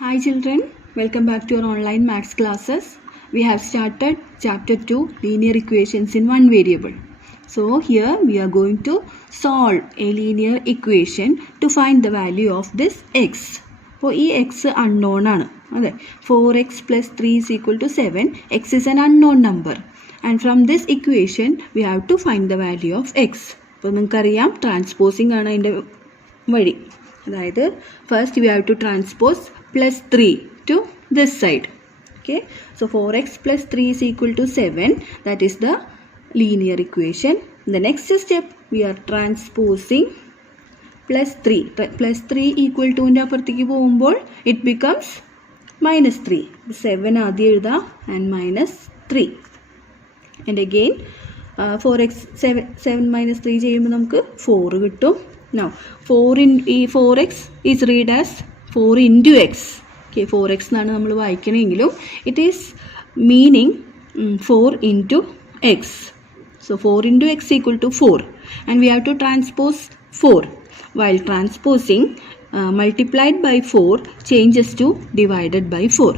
Hi children, welcome back to our online maths classes. We have started chapter 2 linear equations in one variable. So here we are going to solve a linear equation to find the value of this x. So x unknown ആണ്. 4x plus 3 is equal to 7. X is an unknown number. And from this equation we have to find the value of x. അപ്പോൾ നിങ്ങൾക്കറിയാം ട്രാൻസ്പോസിംഗ് ആണ് അതിൻ്റെ വഴി. അതായത് first we have to transpose plus 3 to this side. Okay, so 4x plus 3 is equal to 7. That is the linear equation. The next step we are transposing plus 3. Plus 3 equal to ന്റെ അപ്പുറത്തേക്ക് പോകുമ്പോൾ it becomes minus 3. 7 ആദ്യം എഴുതാം and minus 3. And again 4x 7 minus 3 ചെയ്യുമ്പോൾ നമുക്ക് 4 കിട്ടും. Now 4x is read as 4 into x. Okay, 4x എന്നാണ് നമ്മൾ വായിക്കണമെങ്കിലും it is meaning 4 into x. So 4 into x equal to 4 and we have to transpose 4. While transposing multiplied by 4 changes to divided by 4.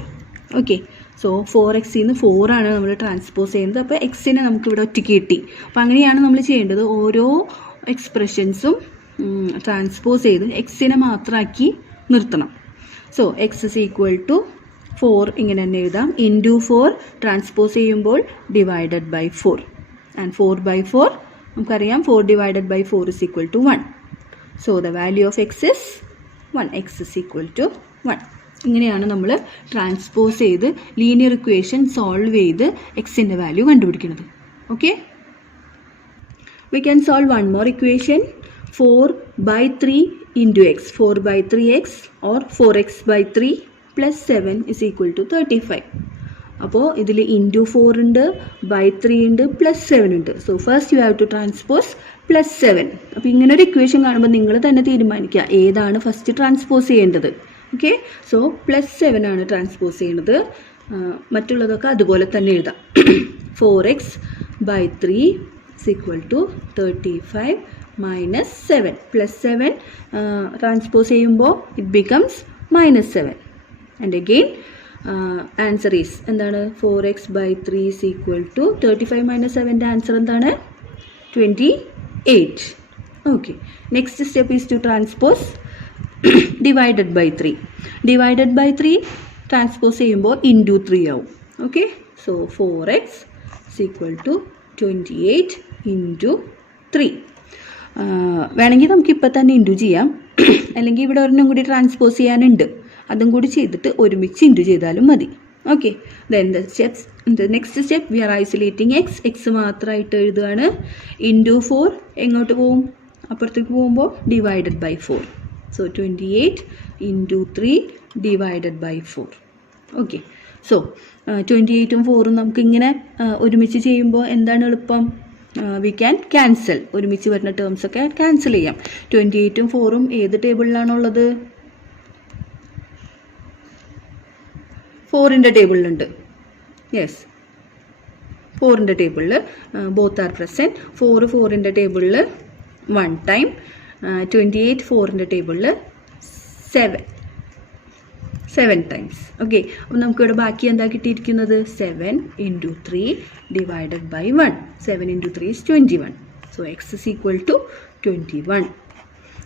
Okay, so 4x നിന്ന് 4 ആണ് നമ്മൾ transpose ചെയ്യുന്നത്. അപ്പോൾ എക്സിനെ നമുക്ക് ഇവിടെ ഒറ്റയ്ക്ക് കിട്ടി. അപ്പോൾ അങ്ങനെയാണ് നമ്മൾ ചെയ്യേണ്ടത്. ഓരോ എക്സ്പ്രഷൻസും ട്രാൻസ്പോസ് ചെയ്ത് എക്സിനെ മാത്രമാക്കി നിർത്തണം. So x is equal to 4 ഇങ്ങനെ തന്നെ എഴുതാം. ഇൻറ്റു 4 ട്രാൻസ്പോസ് ചെയ്യുമ്പോൾ ഡിവൈഡഡ് ബൈ 4 ആൻഡ് 4 by 4 നമുക്കറിയാം 4 divided by 4 is equal to 1. So the value of x is 1. X is equal to 1. ഇങ്ങനെയാണ് നമ്മൾ ട്രാൻസ്പോസ് ചെയ്ത് ലീനിയർ ഇക്വേഷൻ സോൾവ് ചെയ്ത് എക്സിൻ്റെ വാല്യൂ കണ്ടുപിടിക്കുന്നത്. Okay, we can solve one more equation. 4 by 3 into x. 4 by 3x or 4x by 3 plus 7 is equal to 35. അപ്പോൾ ഇതിൽ into 4 ഉണ്ട്, by 3 ഉണ്ട്, പ്ലസ് 7 ഉണ്ട്. So first you have to transpose plus 7. അപ്പോൾ ഇങ്ങനെ ഒരു ഇക്വേഷൻ കാണുമ്പോൾ നിങ്ങൾ തന്നെ തീരുമാനിക്കുക ഏതാണ് ഫസ്റ്റ് ട്രാൻസ്പോസ് ചെയ്യേണ്ടത്. ഓക്കെ, സോ പ്ലസ് 7 ആണ് ട്രാൻസ്പോസ് ചെയ്യേണ്ടത്. മറ്റുള്ളതൊക്കെ അതുപോലെ തന്നെ എഴുതാം. 4x by 3 is equal to 35 minus 7. Plus 7 transpose ചെയ്യുമ്പോൾ it becomes minus 7. And again answer is എന്താണ് 4x by 3 is equal to 35 minus 7ൻ്റെ answer എന്താണ് 28. Okay, next step is to transpose divided by 3. Divided by 3 transpose ചെയ്യുമ്പോൾ into 3 ആവും. Okay, so 4x is equal to 28 into 3. വേണമെങ്കിൽ നമുക്കിപ്പോൾ തന്നെ into ചെയ്യാം, അല്ലെങ്കിൽ ഇവിടെ ഒരെണ്ണം കൂടി ട്രാൻസ്പോസ് ചെയ്യാനുണ്ട്, അതും കൂടി ചെയ്തിട്ട് ഒരുമിച്ച് ഇൻറ്റു ചെയ്താലും മതി. Okay, then the next step we are isolating x മാത്രമായിട്ട് എഴുതുകയാണ്. ഇൻറ്റു 4 എങ്ങോട്ട് പോവും, അപ്പുറത്തേക്ക് പോകുമ്പോൾ divided by 4. So 28 into 3 divided by 4. Okay, so 28ഉം 4ഉം നമുക്കിങ്ങനെ ഒരുമിച്ച് ചെയ്യുമ്പോൾ എന്താണ് എളുപ്പം, വി ക്യാൻ ക്യാൻസൽ. ഒരുമിച്ച് വരുന്ന ടേംസ് ഒക്കെ ക്യാൻസൽ ചെയ്യാം. 28ഉം 4ഉം ഏത് ടേബിളിലാണുള്ളത്, 4ൻ്റെ ടേബിളിലുണ്ട്. യെസ്, 4ൻ്റെ ടേബിളിൽ ബോത്ത് ആർ പ്രസൻറ്റ്. 4ൻ്റെ ടേബിളിൽ 1 ടൈം, 28 4ൻ്റെ ടേബിളിൽ 7 ടൈംസ്. ഓക്കെ, അപ്പോൾ നമുക്കിവിടെ ബാക്കി എന്താ കിട്ടിയിരിക്കുന്നത് 7 into 3 divided by 1. 7 into 3 is 21. So x is equal to 21.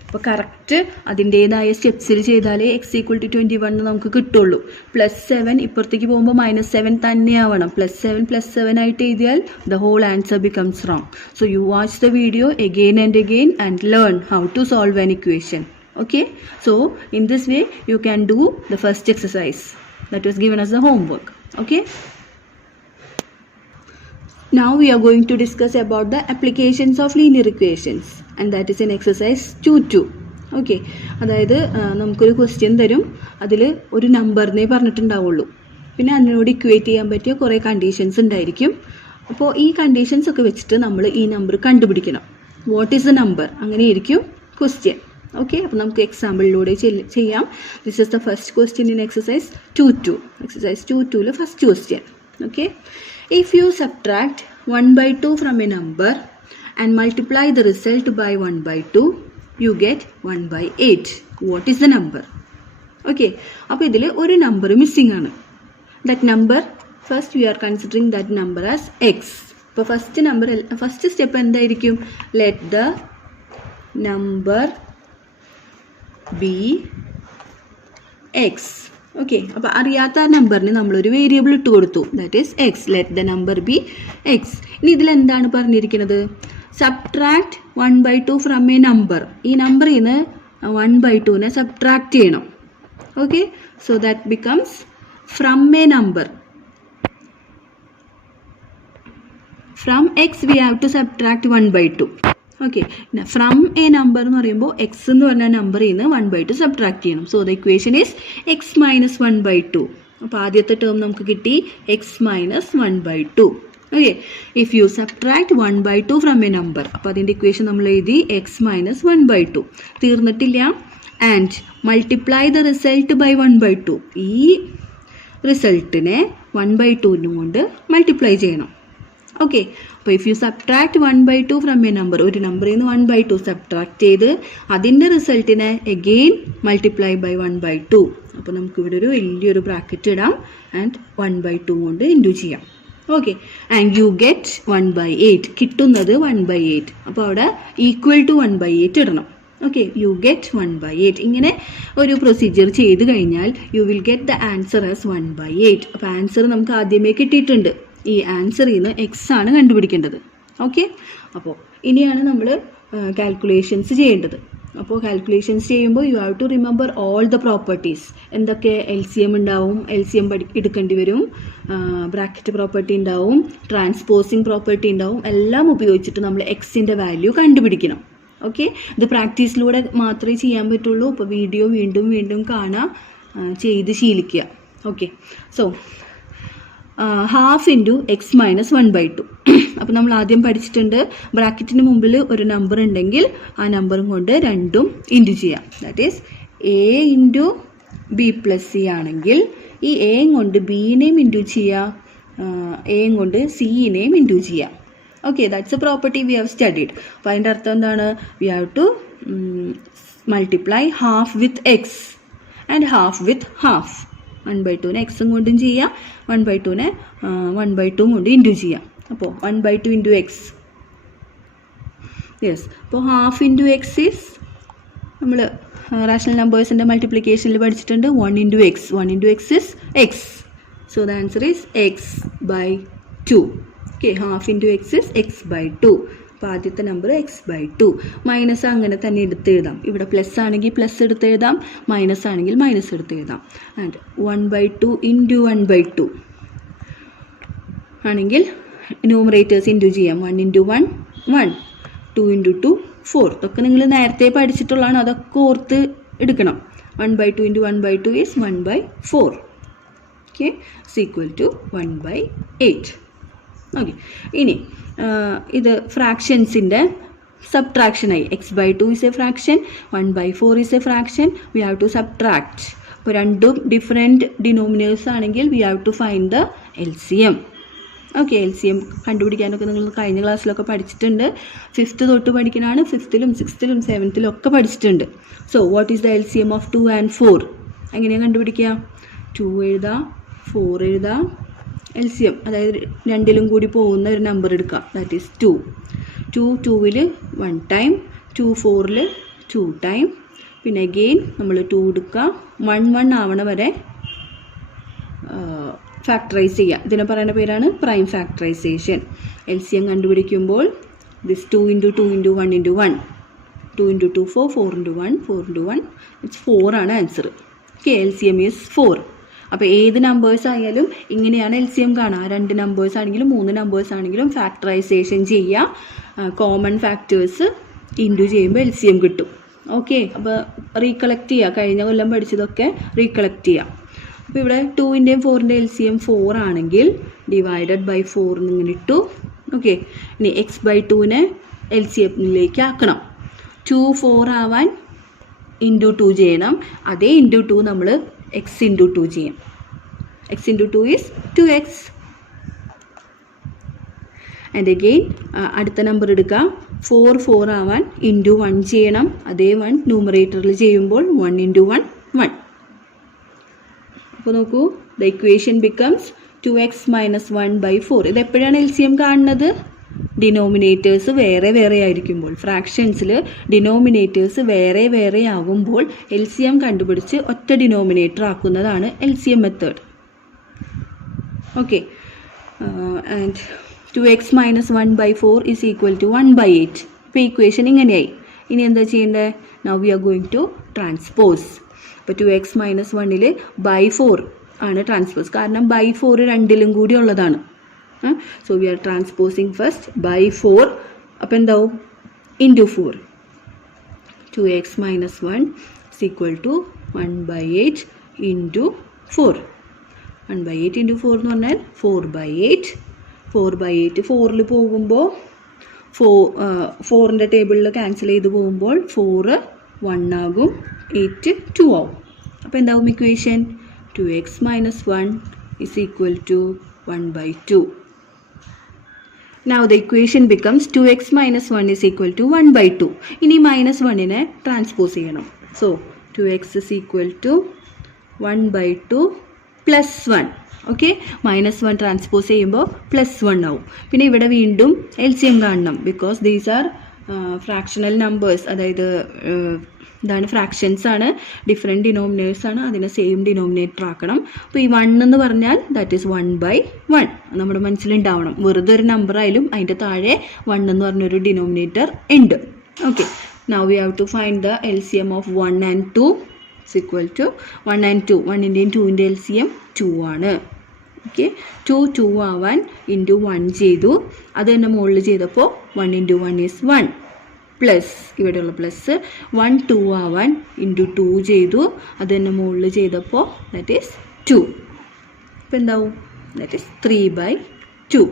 അപ്പോൾ കറക്റ്റ് അതിൻ്റേതായ സ്റ്റെപ്സിൽ ചെയ്താലേ എക്സ് ഈക്വൽ ടു 21 നമുക്ക് കിട്ടുള്ളൂ. പ്ലസ് 7 ഇപ്പുറത്തേക്ക് പോകുമ്പോൾ -7 തന്നെയാവണം. +7 ആയിട്ട് എഴുതിയാൽ the whole answer becomes wrong. So you watch the video again and again and learn how to solve an equation. Okay, so in this way you can do the first exercise that was given as the homework. Okay, now we are going to discuss about the applications of linear equations and that is in exercise 2.2. Okay, അതായത് നമുക്കൊരു question തരും, അതിൽ ഒരു നമ്പറിനെ പറഞ്ഞിട്ടുണ്ടാവുള്ളൂ, പിന്നെ അതിനോട് equate ചെയ്യാൻ പറ്റിയ കുറേ കണ്ടീഷൻസ് ഉണ്ടായിരിക്കും. അപ്പോൾ ഈ കണ്ടീഷൻസ് ഒക്കെ വെച്ചിട്ട് നമ്മൾ ഈ നമ്പർ കണ്ടുപിടിക്കണം. വാട്ട് ഈസ് ദ നമ്പർ, അങ്ങനെയായിരിക്കും ക്വസ്റ്റ്യൻ. ഓക്കെ, അപ്പോൾ നമുക്ക് എക്സാമ്പിളിലൂടെ ചെയ്യാം. This is the first question in exercise 2.2. Exercise 2.2ൽ first question. Okay, if you subtract 1/2 from a number and multiply the result by 1/2 you get 1/8. What is the number? Okay, അപ്പോൾ ഇതിൽ ഒരു number missing ആണ്. That number first we are considering that number as x. ഇപ്പോൾ first step എന്തായിരിക്കും? Let the number b x. Okay, അപ്പോൾ അറിയാത്ത ആ നമ്പറിന് നമ്മളൊരു വേരിയബിൾ ഇട്ട് കൊടുത്തു, that is x. Let the number b x. ഇനി ഇതിലെന്താണ് പറഞ്ഞിരിക്കുന്നത്? Subtract 1/2 from a number. ഈ നമ്പറിൽ നിന്ന് 1/2നെ സബ്ട്രാക്ട് ചെയ്യണം. Okay, so that becomes from a number. From x we have to subtract 1/2. Okay, from a number എന്ന് പറയുമ്പോൾ എക്സ് എന്ന് പറഞ്ഞ നമ്പറിൽ നിന്ന് 1/2 സബ്ട്രാക്ട് ചെയ്യണം. So the equation is x minus 1/2. അപ്പോൾ ആദ്യത്തെ ടേം നമുക്ക് കിട്ടി x minus 1/2. Okay, if you subtract 1/2 from a number, അപ്പോൾ അതിൻ്റെ ഇക്വേഷൻ നമ്മൾ എഴുതി എക്സ് മൈനസ് 1/2. തീർന്നിട്ടില്ല. And multiply the result by 1/2. ഈ റിസൾട്ടിനെ 1/2 കൊണ്ട് മൾട്ടിപ്ലൈ ചെയ്യണം. ഓക്കെ, അപ്പോൾ if you subtract 1/2 from a number, ഒരു നമ്പറിൽ നിന്ന് 1/2 സബ്ട്രാക്ട് ചെയ്ത് അതിൻ്റെ റിസൾട്ടിനെ എഗെയിൻ മൾട്ടിപ്ലൈ ബൈ 1/2. അപ്പോൾ നമുക്കിവിടെ ഒരു വലിയൊരു ബ്രാക്കറ്റ് ഇടാം ആൻഡ് 1/2 കൊണ്ട് ഇൻറ്റു ചെയ്യാം. Okay, and you get 1/8. കിട്ടുന്നത് 1/8. അപ്പോൾ അവിടെ ഈക്വൽ ടു 1/8 ഇടണം. Okay, you get 1/8. ഇങ്ങനെ ഒരു പ്രൊസീജിയർ ചെയ്ത് കഴിഞ്ഞാൽ you will get the answer as 1/8. അപ്പോൾ ആൻസർ നമുക്ക് ആദ്യമേ കിട്ടിയിട്ടുണ്ട്. ഈ ആൻസറിൽ നിന്ന് എക്സ് ആണ് കണ്ടുപിടിക്കേണ്ടത്. ഓക്കെ, അപ്പോൾ ഇനിയാണ് നമ്മൾ കാൽക്കുലേഷൻസ് ചെയ്യേണ്ടത്. അപ്പോൾ കാൽക്കുലേഷൻസ് ചെയ്യുമ്പോൾ you have to remember all the properties. എന്തൊക്കെ? LCM ഉണ്ടാവും, LCM എടുക്കേണ്ടി വരും, ബ്രാക്കറ്റ് പ്രോപ്പർട്ടി ഉണ്ടാവും, ട്രാൻസ്പോസിങ് പ്രോപ്പർട്ടി ഉണ്ടാവും. എല്ലാം ഉപയോഗിച്ചിട്ട് നമ്മൾ എക്സിൻ്റെ വാല്യൂ കണ്ടുപിടിക്കണം. ഓക്കെ, ഇത് പ്രാക്ടീസിലൂടെ മാത്രമേ ചെയ്യാൻ പറ്റുള്ളൂ. അപ്പോൾ വീഡിയോ വീണ്ടും വീണ്ടും കാണുക, ചെയ്ത് ശീലിക്കുക. Okay, so half into x minus 1/2. അപ്പോൾ നമ്മൾ ആദ്യം പഠിച്ചിട്ടുണ്ട്, ബ്രാക്കറ്റിന് മുമ്പിൽ ഒരു നമ്പർ ഉണ്ടെങ്കിൽ ആ നമ്പറും കൊണ്ട് രണ്ടും ഇൻറ്റു ചെയ്യാം. That is a into b plus c ആണെങ്കിൽ ഈ എയും കൊണ്ട് ബീനെയും ഇൻറ്റു ചെയ്യാം, എയും കൊണ്ട് സിനെയും ഇൻറ്റു ചെയ്യാം. Okay, that's a property we have studied. അപ്പോൾ അതിൻ്റെ അർത്ഥം എന്താണ്? We have to multiply half with x and half with half. 1/2നെ എക്സും കൊണ്ടും ചെയ്യാം, 1/2നെ 1/2 കൊണ്ട് ഇൻറ്റു ചെയ്യാം. അപ്പോൾ 1/2 ഇൻറ്റു എക്സ്. യെസ്, അപ്പോൾ ഹാഫ് ഇൻറ്റു എക്സ് ഈസ് നമ്മൾ റാഷണൽ നമ്പേഴ്സിൻ്റെ മൾട്ടിപ്ലിക്കേഷനിൽ പഠിച്ചിട്ടുണ്ട്. 1 into x. 1 into x is x. So the answer is x by 2. Okay, half into x is x by 2. അപ്പോൾ ആദ്യത്തെ നമ്പർ എക്സ് ബൈ 2. മൈനസ് അങ്ങനെ തന്നെ എടുത്ത് എഴുതാം. ഇവിടെ പ്ലസ് ആണെങ്കിൽ പ്ലസ് എടുത്ത് എഴുതാം, മൈനസ് ആണെങ്കിൽ മൈനസ് എടുത്ത് എഴുതാം. ആൻഡ് 1/2 ഇൻറ്റു 1/2 ആണെങ്കിൽ ന്യൂമറേറ്റേഴ്സ് ഇൻറ്റു ചെയ്യാം. 1 ഇൻറ്റു 1 1, 2 ഇൻറ്റു 2 4. ഇതൊക്കെ നിങ്ങൾ നേരത്തെ പഠിച്ചിട്ടുള്ളതാണ്, അതൊക്കെ ഓർത്ത് എടുക്കണം. 1/2 into 1/2 is 1/4. Okay, is equal to 1/8. Okay, ഇനി ഇത് ഫ്രാക്ഷൻസിൻ്റെ സബ്ട്രാക്ഷനായി. X by 2 is a fraction, 1/4 is a fraction. We have to subtract. ഇപ്പോൾ രണ്ടും ഡിഫറെൻറ്റ് ഡിനോമിനേഴ്സ് ആണെങ്കിൽ we have to find the LCM. Okay, LCM കണ്ടുപിടിക്കാനൊക്കെ നിങ്ങൾ കഴിഞ്ഞ ക്ലാസ്സിലൊക്കെ പഠിച്ചിട്ടുണ്ട്. 5th തൊട്ട് പഠിക്കാനാണ്. 5th-ലും 6th-ലും 7th-ലും ഒക്കെ പഠിച്ചിട്ടുണ്ട്. So what is the LCM of 2 and 4? എങ്ങനെയാണ് കണ്ടുപിടിക്കുക? 2 എഴുതാം, 4 എഴുതാം. LCM അതായത് രണ്ടിലും കൂടി പോകുന്ന ഒരു നമ്പർ എടുക്കുക, ദാറ്റ് ഈസ് 2. 2ൽ 1 ടൈം, 2 4ൽ 2 ടൈം, പിന്നെ അഗെയിൻ നമ്മൾ 2 എടുക്കുക. 1 1 ആവണ വരെ ഫാക്ടറൈസ് ചെയ്യുക. ഇതിനെ പറയുന്ന പേരാണ് പ്രൈം ഫാക്ടറൈസേഷൻ. LCM കണ്ടുപിടിക്കുമ്പോൾ this 2 into 2 into 1 into 1, 2 into 2 4, 4 into 1 4 into 1 it's 4 ആണ് ആൻസർ. Okay, LCM is 4. അപ്പോൾ ഏത് നമ്പേഴ്സ് ആയാലും ഇങ്ങനെയാണ് LCM കാണുക. 2 നമ്പേഴ്സ് ആണെങ്കിലും 3 നമ്പേഴ്സ് ആണെങ്കിലും ഫാക്ടറൈസേഷൻ ചെയ്യുക. കോമൺ ഫാക്ടേഴ്സ് ഇൻറ്റു ചെയ്യുമ്പോൾ LCM കിട്ടും. ഓക്കെ, അപ്പോൾ റീകളക്ട് ചെയ്യുക. കഴിഞ്ഞ കൊല്ലം പഠിച്ചതൊക്കെ റീകളക്ട് ചെയ്യുക. അപ്പോൾ ഇവിടെ 2ൻ്റെയും 4ൻ്റെയും LCM 4 ആണെങ്കിൽ ഡിവൈഡഡ് ബൈ 4 എന്നിങ്ങനെ ഇട്ടു. ഓക്കെ, ഇനി എക്സ് ബൈ 2നെ LCMലേക്ക് ആക്കണം. 2 4 ആവാൻ ഇൻറ്റു 2 ചെയ്യണം. അതേ ഇൻറ്റു 2 നമ്മൾ എക്സ് ഇൻറ്റു 2 ചെയ്യാം. X into 2 is 2x. And again അടുത്ത നമ്പർ എടുക്കുക. 4 4 ആവാൻ ഇൻറ്റു 1 ചെയ്യണം. അതേ 1 ന്യൂമറേറ്ററിൽ ചെയ്യുമ്പോൾ 1 ഇൻറ്റു 1 1. അപ്പോൾ നോക്കൂ, the equation becomes 2x minus 1/4. ഇത് എപ്പോഴാണ് LCM കാണുന്നത്? ഡിനോമിനേറ്റേഴ്സ് വേറെ വേറെ ആയിരിക്കുമ്പോൾ. ഫ്രാക്ഷൻസിൽ ഡിനോമിനേറ്റേഴ്സ് വേറെ വേറെ ആകുമ്പോൾ LCM കണ്ടുപിടിച്ച് ഒറ്റ ഡിനോമിനേറ്റർ ആക്കുന്നതാണ് LCM method. Okay, and 2x minus 1/4 is equal to 1/8. ഇപ്പോൾ ഇക്വേഷൻ ഇങ്ങനെയായി. ഇനി എന്താ ചെയ്യേണ്ടത്? Now we are going to transpose. അപ്പോൾ 2x minus 1ൽ by4 ആണ് ട്രാൻസ്പോസ്. കാരണം by4 രണ്ടിലും കൂടി ഉള്ളതാണ്. So we are transposing first by4. അപ്പോൾ എന്താവും? Into 4. 2x minus 1 is equal to 1/8 into 4. 1/8 into 4 എന്ന് പറഞ്ഞാൽ 4/8. 4/8 4ൽ പോകുമ്പോൾ 4ൻ്റെ ടേബിളിൽ ക്യാൻസൽ ചെയ്ത് പോകുമ്പോൾ 4 1 ആകും, 8 2 ആവും. അപ്പോൾ എന്താവും equation? 2x minus 1 is equal to 1/2. Now the equation becomes 2x minus 1 is equal to 1/2. ഇനി -1നെ ട്രാൻസ്പോസ് ചെയ്യണം. So 2x is equal to 1/2 plus 1. Okay, -1 transpose ചെയ്യുമ്പോൾ +1 ആവും. പിന്നെ ഇവിടെ വീണ്ടും LCM കാണണം. Because these are fractional numbers, അതായത് ഇതാണ് ഫ്രാക്ഷൻസ് ആണ്, ഡിഫറെൻറ്റ് ഡിനോമിനേറ്റേഴ്സ് ആണ്, അതിനെ സെയിം ഡിനോമിനേറ്റർ ആക്കണം. അപ്പോൾ ഈ 1 എന്ന് പറഞ്ഞാൽ ദാറ്റ് ഈസ് 1/1 നമ്മുടെ മനസ്സിലുണ്ടാവണം. വെറുതെ ഒരു നമ്പർ ആയാലും അതിൻ്റെ താഴെ 1 എന്ന് പറഞ്ഞൊരു ഡിനോമിനേറ്റർ ഉണ്ട്. Okay, now we have to find the LCM of 1 and 2 is equal to 1 and 2. 1ൻ്റെയും 2ൻ്റെ LCM 2 ആണ്. ഓക്കെ, 2 ആവാൻ ഇൻറ്റു 1 ചെയ്തു. അത് തന്നെ മുകളിൽ ചെയ്തപ്പോൾ 1 × 1 is 1 പ്ലസ് ഇവിടെയുള്ള പ്ലസ് 1 2 ആവാൻ ഇൻറ്റു 2 ചെയ്തു. അത് തന്നെ മുകളിൽ ചെയ്തപ്പോൾ ദാറ്റ് ഈസ് 2. ഇപ്പം എന്താവും? That is 3/2.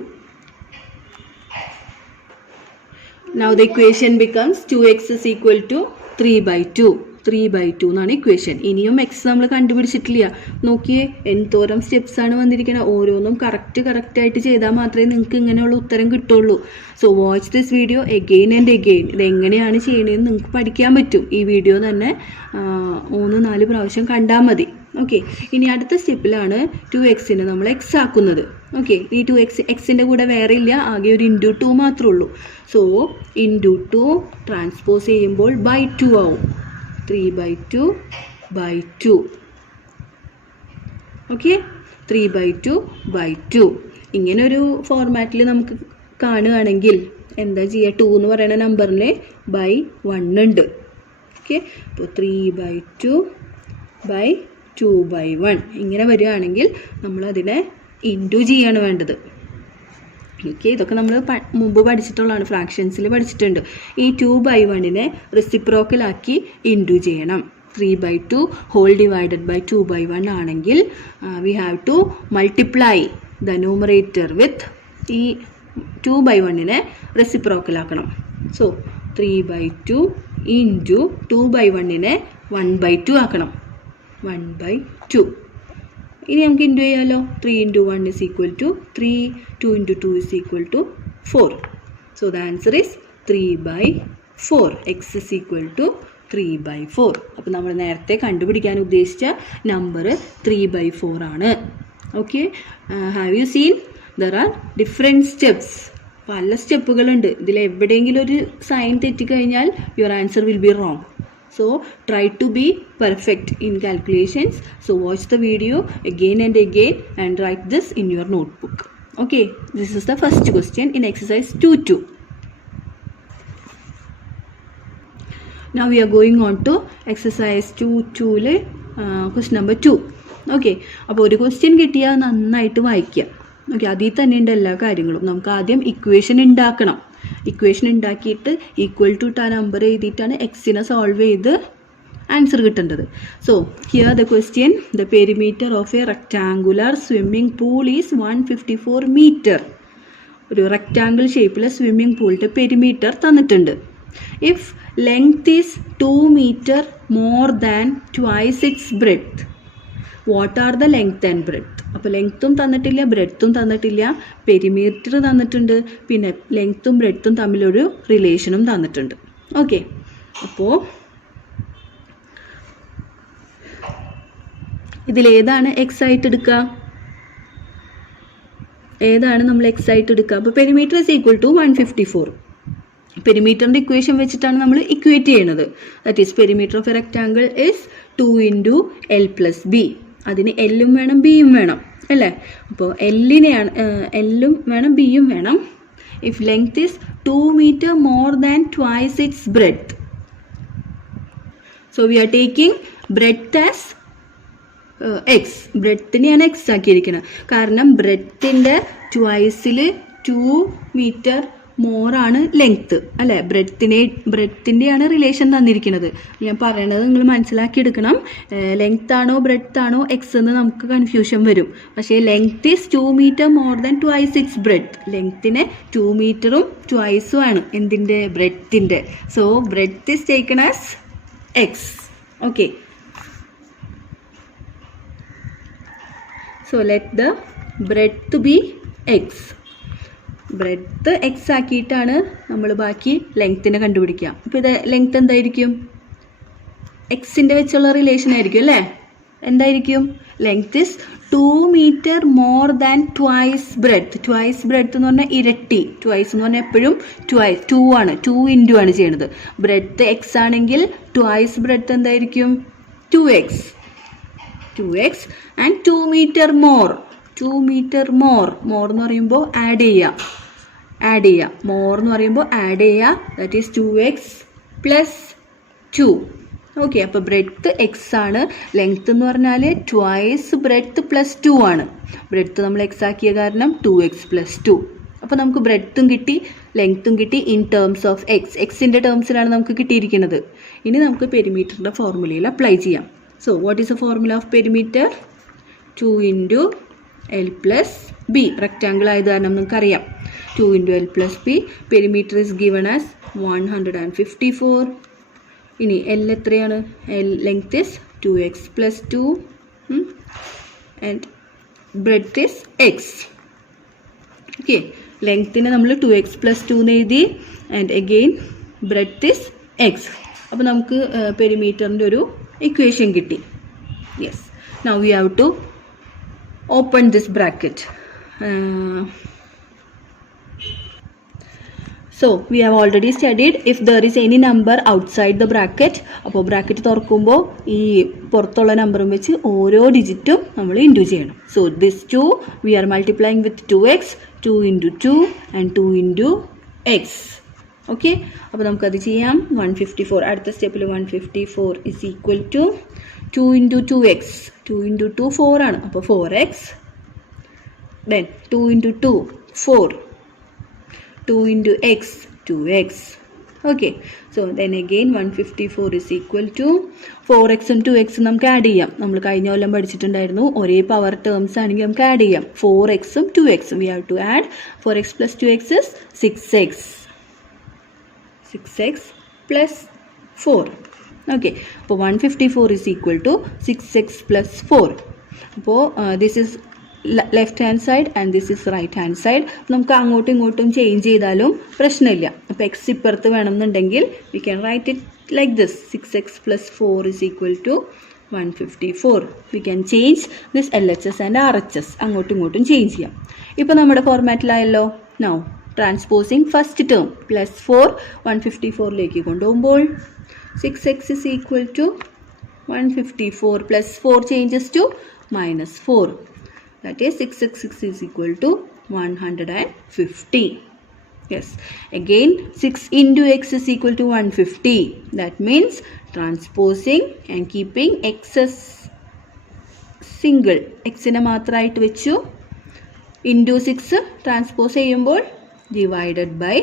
Now the equation becomes 2x is equal to 3/2. 3/2 എന്നാണ് ഇക്വേഷൻ. ഇനിയും എക്സ് നമ്മൾ കണ്ടുപിടിച്ചിട്ടില്ല. നോക്കിയേ, എന്തോരം സ്റ്റെപ്സ് ആണ് വന്നിരിക്കുന്നത്. ഓരോന്നും കറക്റ്റായിട്ട് ചെയ്താൽ മാത്രമേ നിങ്ങൾക്ക് ഇങ്ങനെയുള്ള ഉത്തരം കിട്ടുള്ളൂ. So watch this video again and again. ഇതെങ്ങനെയാണ് ചെയ്യണതെന്ന് നിങ്ങൾക്ക് പഠിക്കാൻ പറ്റും. ഈ വീഡിയോ തന്നെ 3-4 പ്രാവശ്യം കണ്ടാൽ മതി. ഓക്കെ, ഇനി അടുത്ത സ്റ്റെപ്പിലാണ് 2xനെ നമ്മൾ എക്സ് ആക്കുന്നത്. ഓക്കെ, ഈ 2x എക്സിൻ്റെ കൂടെ വേറെ ഇല്ല, ആകെ ഒരു ഇൻറ്റു 2 മാത്രമേ ഉള്ളൂ. സോ ഇൻറ്റു 2 ട്രാൻസ്പോസ് ചെയ്യുമ്പോൾ /2 ആവും. 3/2/2. ഓക്കെ, 3/2/2. ഇങ്ങനൊരു ഫോർമാറ്റിൽ നമുക്ക് കാണുകയാണെങ്കിൽ എന്താ ചെയ്യുക? 2 എന്ന് പറയുന്ന നമ്പറിൽ /1 ഉണ്ട്. ഓക്കെ, അപ്പോൾ 3/2/2/1 ഇങ്ങനെ വരികയാണെങ്കിൽ നമ്മളതിനെ ഇൻറ്റു ചെയ്യാണ് വേണ്ടത്. ഓക്കെ, ഇതൊക്കെ നമ്മൾ മുമ്പ് പഠിച്ചിട്ടുള്ളതാണ്, ഫ്രാക്ഷൻസിൽ പഠിച്ചിട്ടുണ്ട്. ഈ 2/1നെ റെസിപ്രോക്കലാക്കി ഇൻറ്റു ചെയ്യണം. 3/2 ഹോൾ ഡിവൈഡഡ് ബൈ 2/1 ആണെങ്കിൽ we have to multiply the numerator with ഈ 2/1നെ റെസിപ്രോക്കലാക്കണം. സോ 3/2 ഇൻറ്റു 2/1നെ 1/2 ആക്കണം. 1/2. ഇനി നമുക്ക് ഇൻറ്റു ചെയ്യാമല്ലോ. 3 × 1 is equal to 3. 2 × 2 is equal to 4. So the answer is 3/4. X is equal to 3/4. അപ്പോൾ നമ്മൾ നേരത്തെ കണ്ടുപിടിക്കാൻ ഉദ്ദേശിച്ച നമ്പർ 3/4 ആണ്. Okay, have you seen there are different steps. പല സ്റ്റെപ്പുകളുണ്ട്. ഇതിൽ എവിടെയെങ്കിലും ഒരു സൈൻ തെറ്റിക്കഴിഞ്ഞാൽ your answer will be wrong. So try to be perfect in calculations. So watch the video again and again and write this in your notebook. Okay, this is the first question in exercise 2.2. Now we are going on to exercise 2.2 question number 2. Okay, അപ്പോൾ ഒരു question കിട്ടിയാൽ നന്നായിട്ട് വായിക്കുക. Okay, അതിൽ തന്നെ ഉണ്ട് എല്ലാ കാര്യങ്ങളും. നമുക്ക് ആദ്യം ഇക്വേഷൻ ഉണ്ടാക്കണം. ഇക്വേഷൻ ഉണ്ടാക്കിയിട്ട് ഈക്വൽ ടു ആ നമ്പർ എഴുതിയിട്ടാണ് എക്സിനെ സോൾവ് ചെയ്ത് ആൻസർ കിട്ടേണ്ടത്. So here the question, the perimeter of a rectangular swimming pool is 154 meter. ഒരു റെക്റ്റാങ്കിൾ ഷേപ്പിലെ സ്വിമ്മിംഗ് പൂളിൻ്റെ പെരിമീറ്റർ തന്നിട്ടുണ്ട്. If length is 2 meter more than twice its breadth, what are the length and breadth? അപ്പോൾ ലെങ്ത്തും തന്നിട്ടില്ല, ബ്രെഡ്ത്തും തന്നിട്ടില്ല, perimeter തന്നിട്ടുണ്ട്, പിന്നെ ലെങ്ത്തും ബ്രെഡ്ത്തും തമ്മിലൊരു റിലേഷനും തന്നിട്ടുണ്ട്. ഓക്കെ, അപ്പോൾ ഇതിലേതാണ് എക്സ് ആയിട്ട് എടുക്കുക? ഏതാണ് നമ്മൾ എക്സ് ആയിട്ട് എടുക്കുക? അപ്പോൾ പെരിമീറ്റർ ഇസ് ഈക്വൽ ടു 154. പെരിമീറ്ററിൻ്റെ ഇക്വേഷൻ വെച്ചിട്ടാണ് നമ്മൾ ഇക്വേറ്റ് ചെയ്യുന്നത്. That is perimeter of a rectangle is 2 × L + B. അതിന് എല്ലും വേണം ബിയും വേണം അല്ലേ? അപ്പോൾ എല്ലും വേണം ബിയും വേണം. If length is 2 meter more than twice its breadth. So we are taking breadth as x. ബ്രെഡ്ത്തിനെയാണ് എക്സ് ആക്കിയിരിക്കുന്നത്. കാരണം ബ്രെഡ്ത്തിൻ്റെ ട്വൈസിൽ 2 meter മോറാണ് ലെങ്ത്ത് അല്ലേ? ബ്രെഡ്ത്തിൻ്റെയാണ് റിലേഷൻ തന്നിരിക്കുന്നത്. ഞാൻ പറയണത് നിങ്ങൾ മനസ്സിലാക്കിയെടുക്കണം. ലെങ്ത് ആണോ ബ്രെഡ്ത്ത് ആണോ എക്സ് എന്ന് നമുക്ക് കൺഫ്യൂഷൻ വരും. പക്ഷേ length is 2 meter more than twice its breadth. ലെങ്ത്തിന് 2 meterഉം ട്വൈസും ആണ് എന്തിൻ്റെ? ബ്രെഡ്ത്തിൻ്റെ. So breadth is taken as x. Okay, so let the breadth be x. Breadth x ആക്കിയിട്ടാണ് നമ്മൾ ബാക്കി ലെങ്ത്തിനെ കണ്ടുപിടിക്കുക. അപ്പോൾ ഇത് ലെങ്ത്ത് എന്തായിരിക്കും? എക്സിൻ്റെ വെച്ചുള്ള റിലേഷൻ ആയിരിക്കും അല്ലേ? എന്തായിരിക്കും? Length is 2 meter more than twice breadth. Twice breadth എന്ന് പറഞ്ഞാൽ ഇരട്ടി. ട്വൈസ് എന്ന് പറഞ്ഞാൽ എപ്പോഴും 2 ആണ്. 2 × ആണ് ചെയ്യണത്. ബ്രെഡ്ത്ത് എക്സ് ആണെങ്കിൽ ട്വൈസ് ബ്രെഡ്ത്ത് എന്തായിരിക്കും? 2x and 2 meter more. 2 meter more എന്ന് പറയുമ്പോൾ ആഡ് ചെയ്യുക. മോർ എന്ന് പറയുമ്പോൾ ആഡ് ചെയ്യുക. That is 2x + 2. ഓക്കെ, അപ്പോൾ ബ്രെഡ്ത്ത് എക്സ് ആണ്. ലെങ്ത്ത് എന്ന് പറഞ്ഞാൽ ട്വൈസ് ബ്രെഡ്ത്ത് + 2 ആണ്. ബ്രെഡ്ത്ത് നമ്മൾ എക്സ് ആക്കിയ കാരണം 2x + 2. അപ്പോൾ നമുക്ക് ബ്രെഡ്ത്തും കിട്ടി ലെങ്ത്തും കിട്ടി ഇൻ ടേംസ് ഓഫ് എക്സ്. എക്സിൻ്റെ ടേംസിലാണ് നമുക്ക് കിട്ടിയിരിക്കുന്നത്. ഇനി നമുക്ക് പെരിമീറ്ററിൻ്റെ ഫോർമുലയിൽ അപ്ലൈ ചെയ്യാം. So what is the formula of perimeter? 2 × L + B. Rectangle ആയത് കാരണം നമുക്കറിയാം 2 × L + B. Perimeter is given as 154. ഇനി L എത്രയാണ്? L length is 2x + 2 and breadth is x. Okay, ലെങ്ത്തിനെ നമ്മൾ 2x + 2 എന്ന് എഴുതി and again breadth is x. അപ്പോൾ നമുക്ക് പെരിമീറ്ററിൻ്റെ ഒരു equation കിട്ടി. Yes, now we have to open this bracket. So we have already studied if there is any number outside the bracket. അപ്പോൾ bracket തുറക്കുമ്പോൾ ഈ പുറത്തുള്ള നമ്പറും വെച്ച് ഓരോ ഡിജിറ്റും നമ്മൾ ഇൻറ്റു ചെയ്യണം. So this 2 we are multiplying with 2x, 2 × 2 and 2 × x. Okay, അപ്പോൾ നമുക്കത് ചെയ്യാം. 154 അടുത്ത സ്റ്റെപ്പിൽ 154 ഇസ് ഈക്വൽ ടു 2 × 2x. 2 × 2 4 ആണ്. അപ്പോൾ 4x. Then 2 × 2 4. 2 × x 2x. Okay, so then again 154 is equal to 4x ഉം 2x നമുക്ക് ആഡ് ചെയ്യാം. നമ്മൾ കഴിഞ്ഞ കൊല്ലം പഠിച്ചിട്ടുണ്ടായിരുന്നു. ഒരേ പവർ ടേംസ് ആണെങ്കിൽ നമുക്ക് ആഡ് ചെയ്യാം. 4x ഉം 2x we have to add. 4x + 2x is 6x. 6x + 4. Okay, അപ്പോൾ 154 ഇസ് ഈക്വൽ ടു 6x + 4. അപ്പോൾ this is left hand side and this is right hand side. നമുക്ക് അങ്ങോട്ടും ഇങ്ങോട്ടും ചേഞ്ച് ചെയ്താലും പ്രശ്നമില്ല. അപ്പോൾ എക്സ് ഇപ്പുറത്ത് വേണമെന്നുണ്ടെങ്കിൽ we can write it like this. 6x + 4 is equal to 154. We can change this LHS and RHS. അങ്ങോട്ടും ഇങ്ങോട്ടും ചേഞ്ച് ചെയ്യാം. ഇപ്പോൾ നമ്മുടെ ഫോർമാറ്റിലായല്ലോ. നൗ ട്രാൻസ്പോസിങ് ഫസ്റ്റ് ടേം +4 154ലേക്ക് കൊണ്ടുപോകുമ്പോൾ 6x is equal to 154 + 4 changes to -4. That is 6x is equal to 150. Yes, again 6 × x is equal to 150. That means transposing and keeping x as single. x നെ മാത്രമായിട്ട് വെച്ചു. into 6 transpose ചെയ്യുമ്പോൾ divided by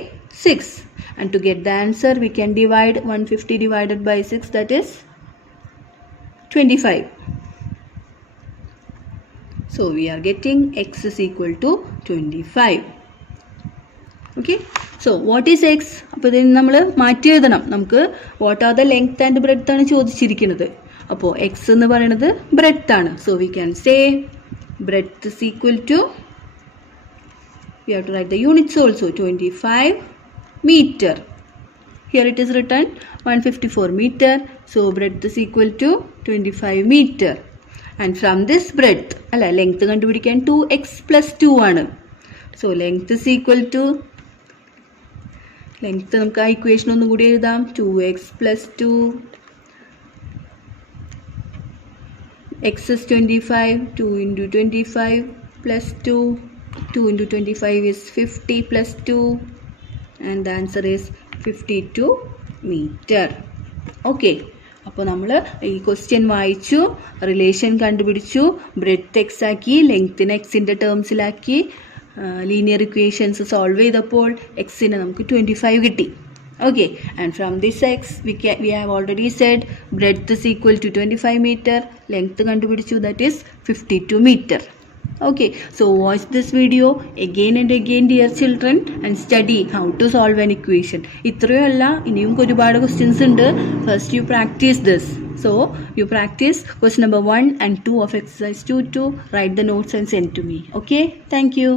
6, and to get the answer we can divide 150 divided by 6, that is 25. So we are getting x is equal to 25. Okay, so what is x? അപ്പോൾ ഇതിന് നമ്മൾ മാറ്റി എഴുതണം. നമുക്ക് what are the length and breadth ആണ് ചോദിച്ചിരിക്കുന്നത്. അപ്പോൾ x എന്ന് പറയുന്നത് breadth ആണ്. So we can say breadth is equal to, we have to write the units also, 25 meter. Here it is written 154 meter. So breadth is equal to 25 meter. And from this breadth അല്ല length കണ്ടുപിടിക്കാൻ 2x plus 2 ആണ്. So length is equal to length നമുക്ക് ആ equation ഒന്നും കൂടി എഴുതാം. 2x plus 2 x is 25, 2 into 25 plus 2, 2 into 25 is 50 plus 2 and the answer is 52 meter. Okay, അപ്പോൾ നമ്മൾ ഈ ക്വസ്റ്റ്യൻ വായിച്ചു, റിലേഷൻ കണ്ടുപിടിച്ചു, ബ്രെഡ്ത്ത് എക്സ് ആക്കി, ലെങ്ത്തിന് എക്സിൻ്റെ ടേംസിലാക്കി, ലീനിയർ ഇക്വേഷൻസ് സോൾവ് ചെയ്തപ്പോൾ എക്സിന് നമുക്ക് 25 കിട്ടി. Okay, and from this x we have already said breadth is equal to 25 meter, length kandupidichu that is 52 meter. Okay, so watch this video again and again dear children and study how to solve an equation. ഇത്രയല്ല, ഇനിയും ഒരുപാട് questions ഉണ്ട്. First you practice this. So you practice question number 1 and 2 of exercise 2. Write the notes and send to me. Okay, thank you.